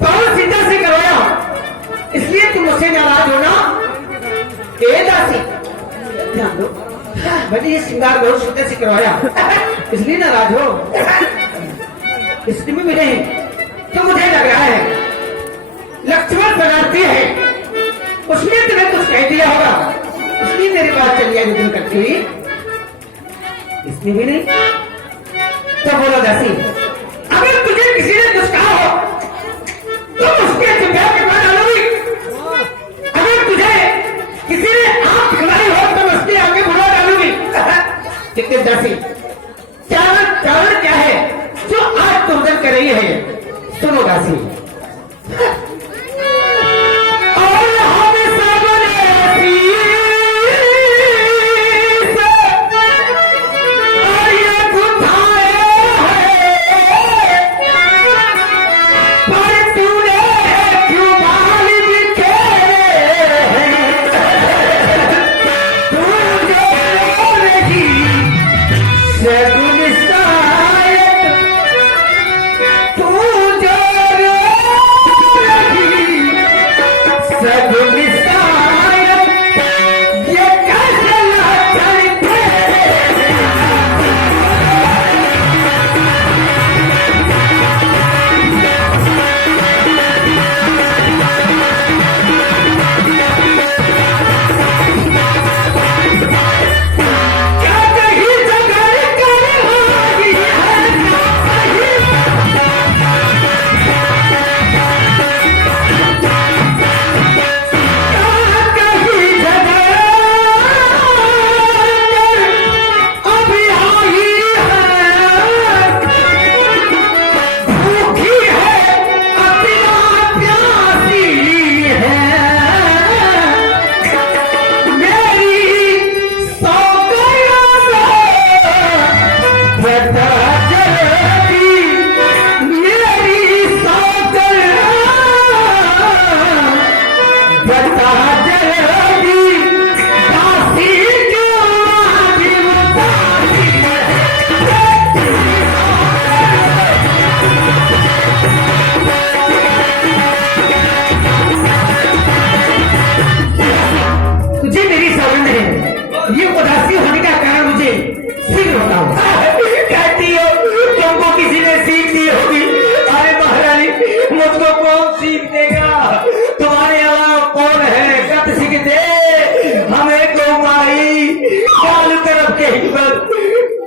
बहुत सीधा से करवाया, इसलिए तुम मुझसे नाराज हो ना? ए दासी, ध्यान दो, मैंने ये श्रृंगार बहुत सीधे से करवाया, इसलिए नाराज हो? इसलिए भी मिले हैं तो मुझे लग रहा है लक्ष्मण शरारती है, उसने तुम्हें कुछ कह दिया होगा, इसलिए मेरे पास चली आई निधन करती हुई। इसलिए भी नहीं तो बोलो दासी, अगर तुझे किसी ने कुछ कहा हो तो उसके जुबान के बाद डालोगी, अगर तुझे किसी ने आंख खिलाई हो तो उसके आगे बुला डालूंगी। कितने दासी, कारण क्या है जो आज तुम कर रही है? सुनो दासी,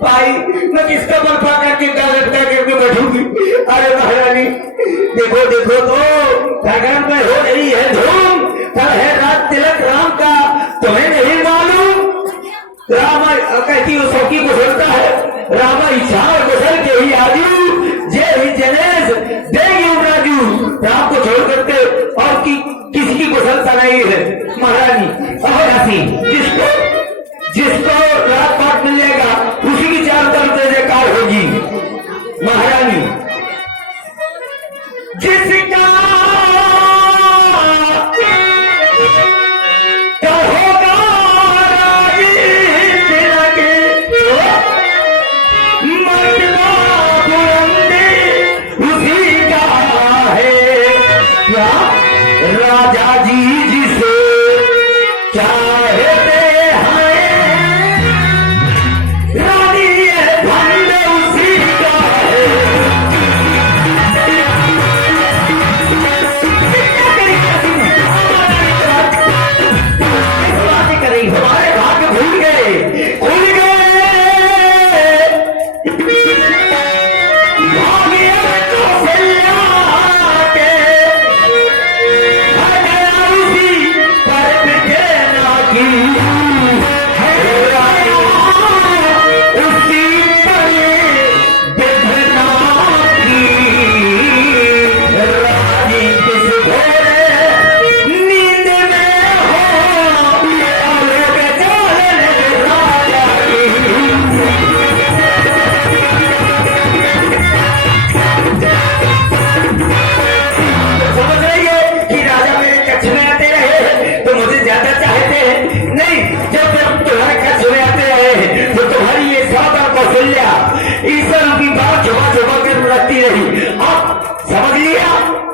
भाई मैं किसका बर्फा करके लटका करके बैठूंगी? अरे महारानी देखो देखो तो गगन में हो रही है धूम, कल है रात तिलक राम का, तुम्हें नहीं मालूम? राम कहती हो सौकी गुजरता है, राम इच्छा गुजर के ही आजू जय ही जनेश देगी राजू, राम को छोड़ करके और किसी की कुशलता नहीं है महारानी। जिसको रात पाठ मिलेगा उसी की चार तरफ जय जयकार होगी महारानी। जिसका राजा जी जिसे चाहते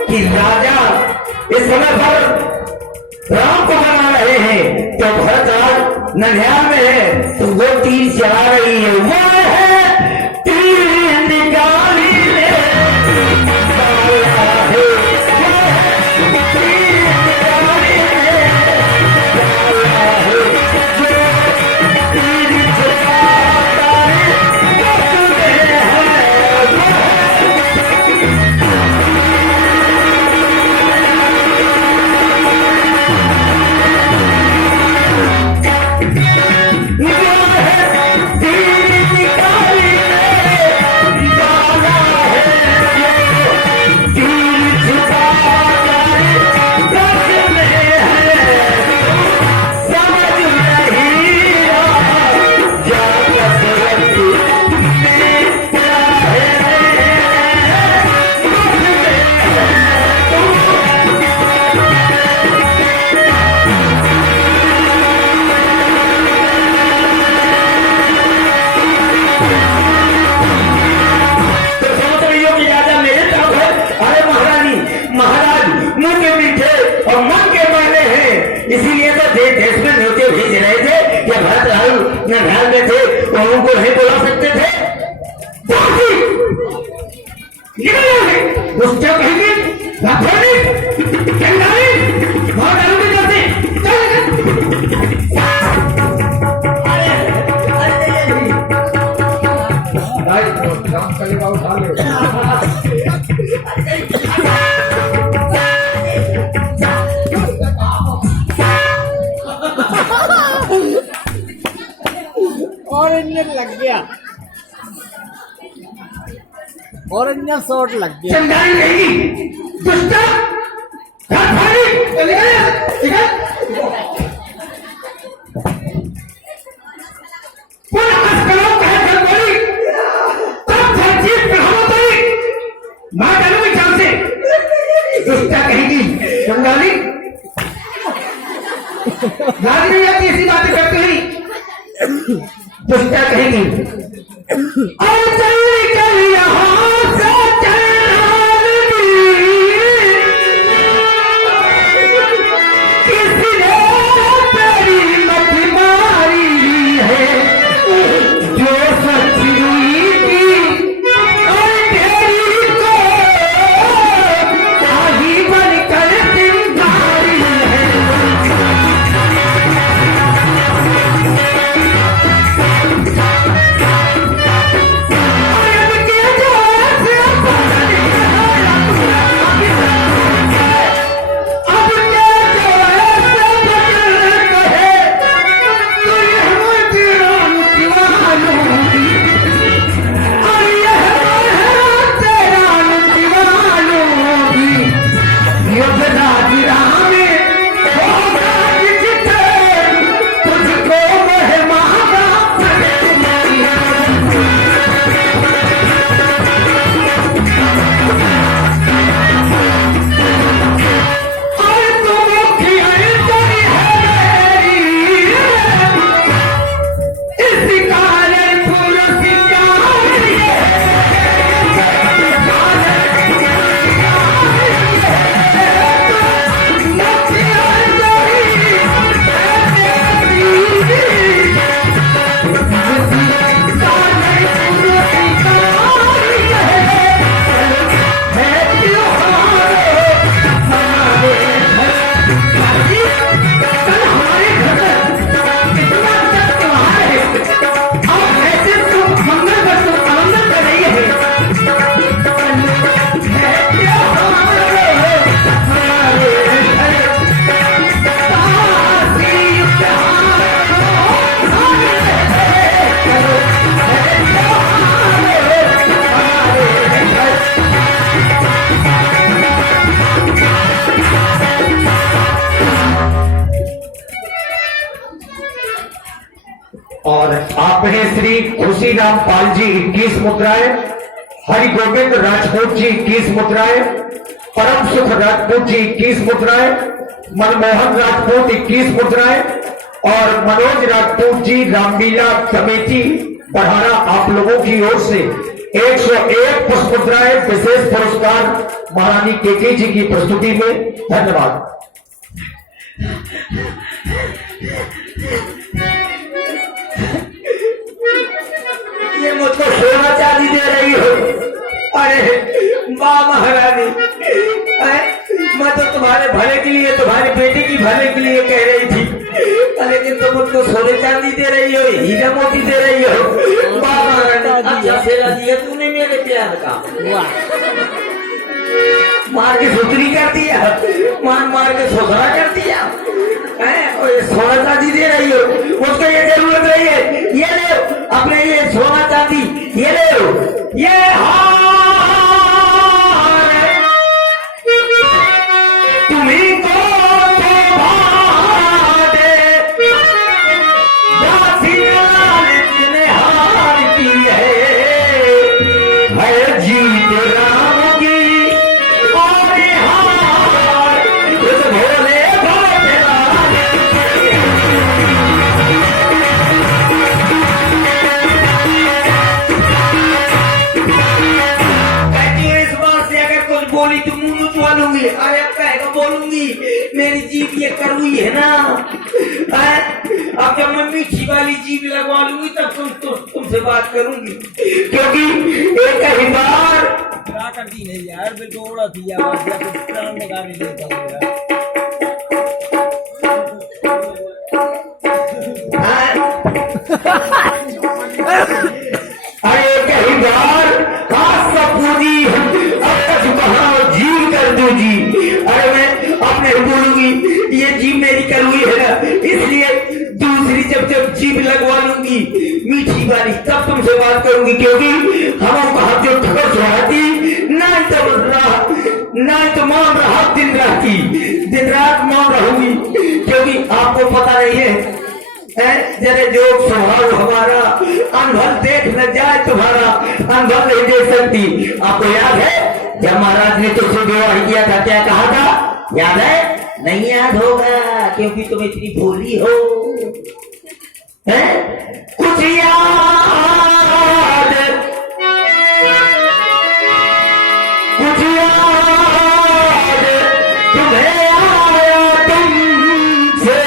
कि राजा इस समय पर राम को मना रहे हैं, तो भरत ननिहाल में है, तो वो तीर चला रही है, वो है तीर निकाली ले ननिहाल में थे, तो उनको नहीं बुला सकते थे। उससे कहेंगे उठा ले ऑरेंजर लग गया, ऑरेंजर शॉट लग गया। चंगाई नहीं दुष्टा दुष्टा कहेगी बंगाली गाली नहीं आती, ऐसी बातें करती हुई दुष्टा कहेगी और आपने श्री खुशीराम पाल जी 21 मुद्राएं, हरि गोविंद राजपूत जी 21 मुद्राएं, परम सुख राजपूत जी 21 मुद्राएं, मनमोहन राजपूत 21 मुद्राएं और मनोज राजपूत जी रामलीला कमेटी बढ़ाना आप लोगों की ओर से 101 पुष्पमुद्राएं विशेष पुरस्कार महारानी केके जी की प्रस्तुति में। धन्यवाद। ये मुझको सोना चांदी दे रही हो? अरे माँ महारानी, मैं तो तुम्हारे भले के लिए, तुम्हारे बेटे की भले के लिए कह रही थी, लेकिन तुम मुझको सोने चांदी दे रही हो, हीरा मोती दे रही हो। माँ महारानी, अच्छा फेरा दिया तूने मेरे प्यार का। मार के सुतरी कर दिया, मार के सोखरा कर दिया। और ये सोना चांदी दे रही हो, उसको ये जरूरत नहीं है। ये ले अपने, ये सोना चांदी ये ले लो। ये तुम्ही को दे दासी ने हार की है जीत राम की और हार इस भोले बोली तो मुंह नुचवा लूंगी। अरे अब कहेगा बोलूंगी, मेरी जीभ ये करुई है ना। अब जब मैं मीठी वाली जीभ लगवा लूंगी तब तुमसे बात करूंगी, क्योंकि एक ही बार कर दी नहीं यार, फिर दौड़ा थी यार, प्राण लगा के देता हूँ यार। अरे कहीं बार हाथ सब पूरी अब तक कहा जी कर दो जी। अरे मैं अपने बोलूंगी ये जीभ मेरी करुई है ना, इसलिए दूसरी जब जीभ लगवा लूंगी मीठी वाली तब तुमसे बात करूंगी, क्योंकि हम हाथ जो ठोस रहती ना तो मान रहा दिन रात मान रहूंगी, क्योंकि आपको पता नहीं है जरे जो स्वभाव हमारा अनुभव देख न जाए तुम्हारा अनुभव नहीं देख सकती। आपको याद है जब महाराज ने तुझसे विवाह किया था क्या कहा था? याद है? नहीं याद होगा क्योंकि तुम इतनी भोली हो। कुछ याद तुम्हें आया तुमसे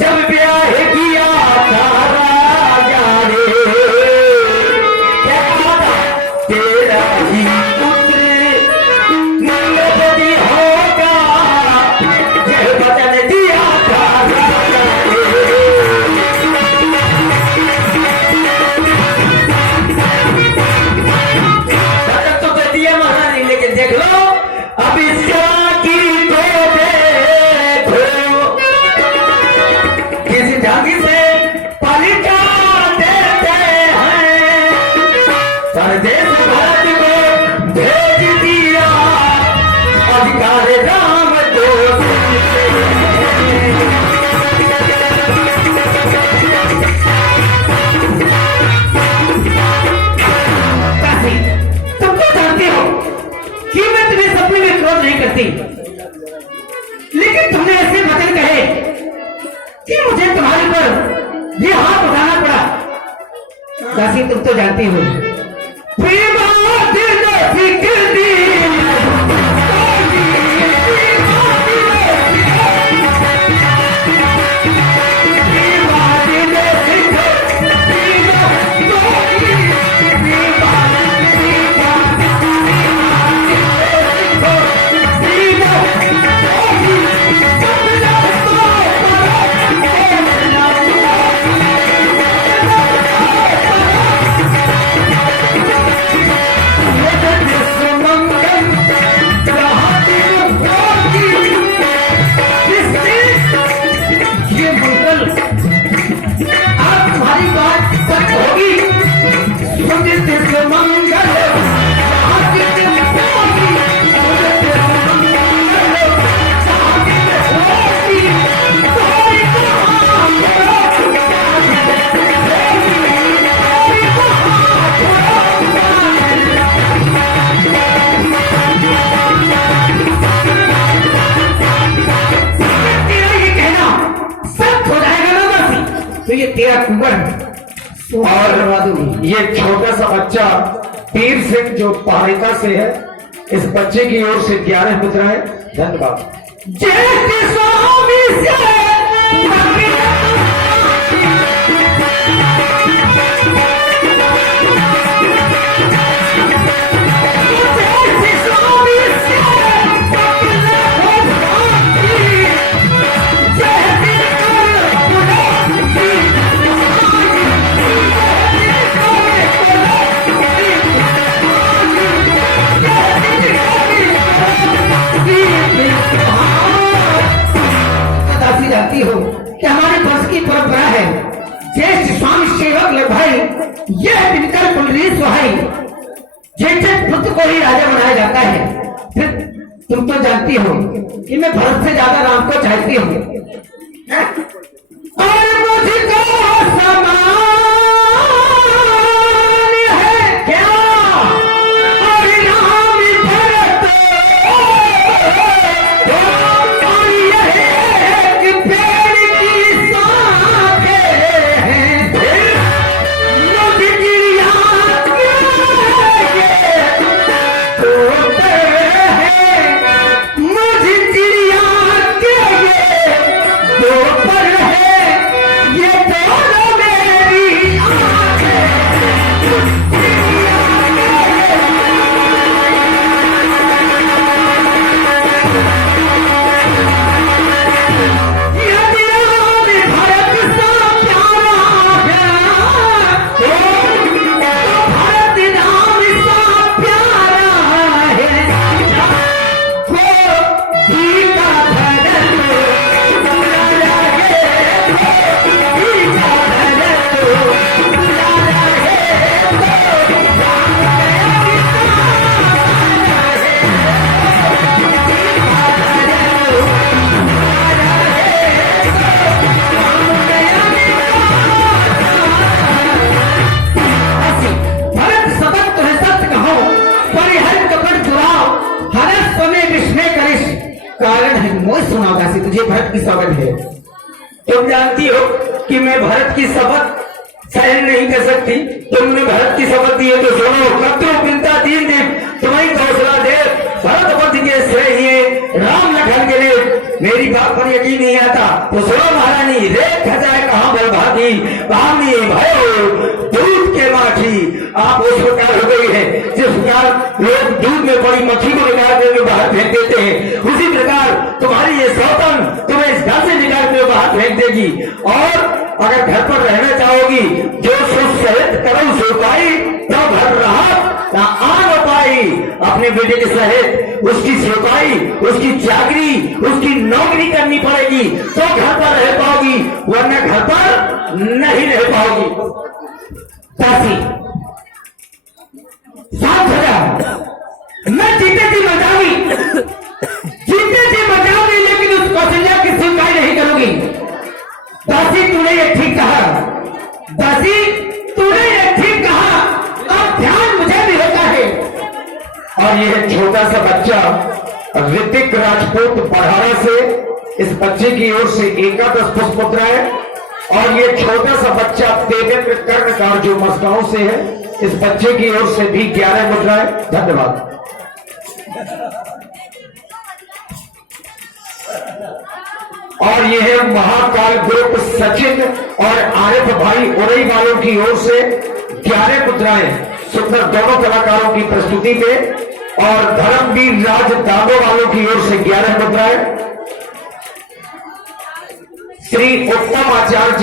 जब ब्याह किया था राजा ने, क्या था तेरा ही पुत्र मंगलपति होगा, यह वचन दिया था राजा ने। वचन तो दे दिया महारानी, लेकिन देख लो अब इसका की को देखो किसी ढंग से पालिका देते हैं, परदेश भारत को भेज दिया अधिकार राम को। तुम तो जानते हो कि मैं तुम्हें सपने में क्रोध नहीं करती, लेकिन तुमने ऐसे वचन कहे कि मुझे तुम्हारे पर ये हाथ उठाना पड़ा। दासी तुम तो जानती हो तेरा कुंवर करवा दूंगी। ये छोटा सा बच्चा तीर सिंह जो पहाड़िका से है, इस बच्चे की ओर से 11 मुद्राएं। धन्यवाद। ज्येष्ठ स्वामी से जानती हो कि हमारे वंश की परंपरा है, ज्येष्ठ स्वामी सेवक लगभाई यह दिनकर कुंडली सुहाई, ज्येष्ठ पुत्र को ही राजा बनाया जाता है। फिर तुम तो जानती हो कि मैं भरत से ज्यादा राम को चाहती हूँ। और मुझको समान है क्या और राम भरत, और यह एक पेड़ की शाखें हैं, मुझ गिरिया के दोपहर है, मुझ चिड़िया के ये दोपहर है, ये दोनों मेरी आंखें। यदि राम भरत सा प्यारा है, तो भरत राम सा प्यारा है, को गीता भरत बुला रहे, गीता भरत बुला रहे, भरत सबक तुहे सत्य कहो, परिहर कपट दुराओ, हरस समय विस्मय करिस, कारण है मोह सुनाओ। दासी तुझे भरत की सौगंध है। तुम जानती हो कि मैं भरत की शपथ सहन नहीं कर सकती। तुमने भरत की शपथ दी है तो सुनो। कत्रो पिंता दीन देव तुम्हारी कौशला दे, भरत पति के श्रेय राम लखन के लिए मेरी बात पर यकीन नहीं आता तो सुनो महारानी। रेत खजाए कहाँ बर्बादी, कहानी भयो दूध के माखी। आप उस प्रकार हो गई है जिस प्रकार लोग दूध में पड़ी मक्खी को निकाल के बाहर फेंक देते हैं, उसी प्रकार तुम्हारी ये सौतन तुम्हें इस घर से निकाल के बाहर फेंक देगी। और अगर घर पर रहना चाहोगी, जो सुख सहित करो सुखाई, तो घर रहा ना आन पाई। अपने बेटे के सहित उसकी सेवकाई, उसकी चाकरी, उसकी नौकरी करनी पड़ेगी तो घर पर रह पाओगी, वरना घर पर नहीं रह पाओगी। दासी साथ हो जाओ, मैं जीते जी मजाऊंगी, जीते जी मजाऊंगी, लेकिन उस कौशल्या की स्वीकार नहीं करूंगी। दासी तूने ये ठीक कहा, दासी तूने ये ठीक कहा, अब ध्यान मुझे भी होता है। और यह छोटा सा बच्चा ऋतिक राजपूत बढ़ारा से, इस बच्चे की ओर से एकादश पुष्प मुद्राएं। और ये छोटा सा बच्चा देवेंद्र कर्णकार जो मस्काओं से है, इस बच्चे की ओर से भी 11 मुद्राएं। धन्यवाद। और यह महाकाल ग्रुप सचिन और आरिफ भाई उरई वालों की ओर से 11 मुद्राएं सुंदर दोनों कलाकारों की प्रस्तुति पे। और धर्मवीर राज दादो वालों की ओर से 11 मुद्राएं। श्री उत्तम आचार्य जी